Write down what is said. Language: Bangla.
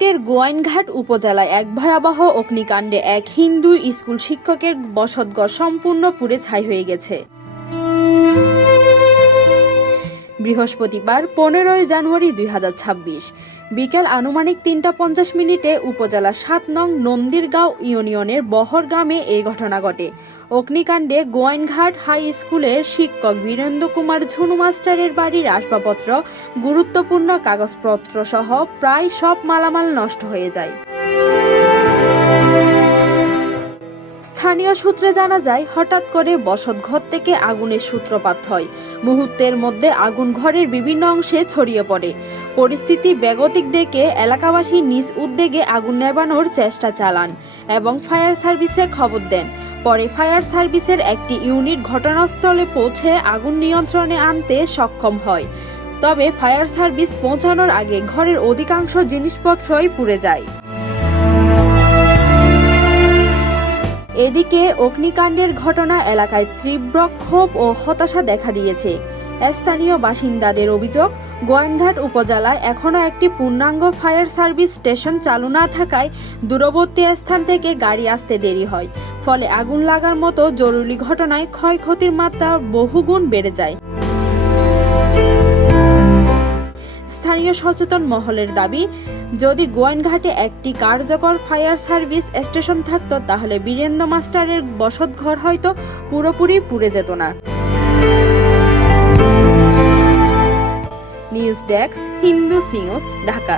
সিলেটের গোয়াইনঘাট উপজেলায় এক ভয়াবহ অগ্নিকাণ্ডে এক হিন্দু স্কুল শিক্ষকের বসতঘর সম্পূর্ণ পুড়ে ছাই হয়ে গেছে। বৃহস্পতিবার 15 জানুয়ারি 2026 বিকেল আনুমানিক 3টা 50 উপজেলার 7 নং নন্দীরগাঁও ইউনিয়নের বহর গ্রামে এই ঘটনা ঘটে। অগ্নিকাণ্ডে গোয়াইনঘাট হাই স্কুলের শিক্ষক বীরেন্দ্র কুমার ঝুনু মাস্টারের বাড়ির আসবাবপত্র, গুরুত্বপূর্ণ কাগজপত্র সহ প্রায় সব মালামাল নষ্ট হয়ে যায়। স্থানীয় সূত্রে জানা যায়, হঠাৎ করে বসতঘর থেকে আগুনের সূত্রপাত হয়। মুহূর্তের মধ্যে আগুন ঘরের বিভিন্ন অংশে ছড়িয়ে পড়ে। পরিস্থিতি বেগতিক দেখে এলাকাবাসী নিজ উদ্যোগে আগুন নেভানোর চেষ্টা চালান এবং ফায়ার সার্ভিসে খবর দেন। পরে ফায়ার সার্ভিসের একটি ইউনিট ঘটনাস্থলে পৌঁছে আগুন নিয়ন্ত্রণে আনতে সক্ষম হয়। তবে ফায়ার সার্ভিস পৌঁছানোর আগে ঘরের অধিকাংশ জিনিসপত্রই পুড়ে যায়। এদিকে অগ্নিকাণ্ডের ঘটনা এলাকায় তীব্র ক্ষোভ ও হতাশা দেখা দিয়েছে। স্থানীয় বাসিন্দাদের অভিযোগ, গোয়াইনঘাট উপজেলায় এখনও একটি পূর্ণাঙ্গ ফায়ার সার্ভিস স্টেশন চালু না থাকায় দূরবর্তী স্থান থেকে গাড়ি আসতে দেরি হয়। ফলে আগুন লাগার মতো জরুরি ঘটনায় ক্ষয়ক্ষতির মাত্রা বহুগুণ বেড়ে যায়। স্থানীয় সচেতন মহলের দাবি, যদি গোয়াইনঘাটে একটি কার্যকর ফায়ার সার্ভিস স্টেশন থাকতো তাহলে বীরেন্দ্র মাস্টারের বসতঘর হয়তো পুরোপুরি পুড়ে যেত না। News desk, Hindus news, Dhaka.